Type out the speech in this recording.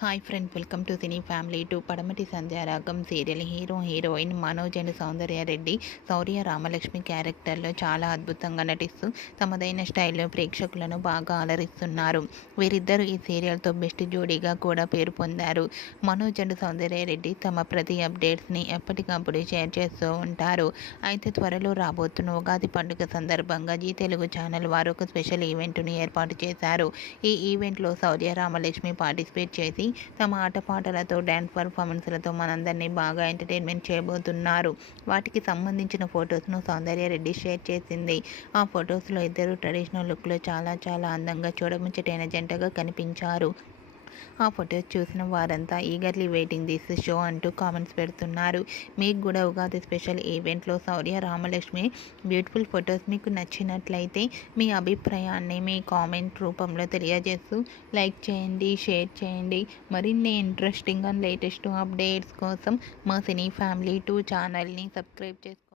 Hi friend, welcome to cine family. To Padamati Sandhyaragam serial hero heroine Manoj and Soundarya Reddy Shourya Ramalakshmi క్యారెక్టర్లో చాలా అద్భుతంగా నటిస్తూ తమదైన స్టైల్లో ప్రేక్షకులను బాగా అలరిస్తున్నారు. వీరిద్దరూ ఈ సీరియల్తో బెస్ట్ జోడీగా కూడా పేరు పొందారు. మనోజ్ అండ్ సౌందర్య రెడ్డి తమ ప్రతి అప్డేట్స్ని ఎప్పటికప్పుడు షేర్ చేస్తూ ఉంటారు. అయితే త్వరలో రాబోతున్న ఉగాది పండుగ సందర్భంగా జీ తెలుగు ఛానల్ వారు ఒక స్పెషల్ ఈవెంట్ని ఏర్పాటు చేశారు. ఈ ఈవెంట్లో శౌర్య రామలక్ష్మి పార్టిసిపేట్ చేసి తమ ఆటపాటలతో డ్యాన్స్ పర్ఫార్మెన్స్లతో మనందరినీ బాగా ఎంటర్టైన్మెంట్ చేయబోతున్నారు. వాటికి సంబంధించిన ఫొటోస్ను సౌందర్య రెడ్డి షేర్ చేసింది. ఆ ఫొటోస్లో ఇద్దరు ట్రెడిషనల్ లుక్లో చాలా అందంగా చూడముచ్చటైన జంటగా కనిపించారు. ఆ ఫొటోస్ చూసిన వారంతా ఈగర్లీ వెయిటింగ్ దిస్ షో అంటూ కామెంట్స్ పెడుతున్నారు. మీకు కూడా ఉగాది స్పెషల్ ఈవెంట్లో శౌర్య రామలక్ష్మి బ్యూటిఫుల్ ఫొటోస్ మీకు నచ్చినట్లయితే మీ అభిప్రాయాన్ని మీ కామెంట్ రూపంలో తెలియజేస్తూ లైక్ చేయండి, షేర్ చేయండి. మరిన్ని ఇంట్రెస్టింగ్ అండ్ లేటెస్ట్ అప్డేట్స్ కోసం మా సినీ ఫ్యామిలీ 2 ఛానల్ని సబ్స్క్రైబ్ చేసుకోండి.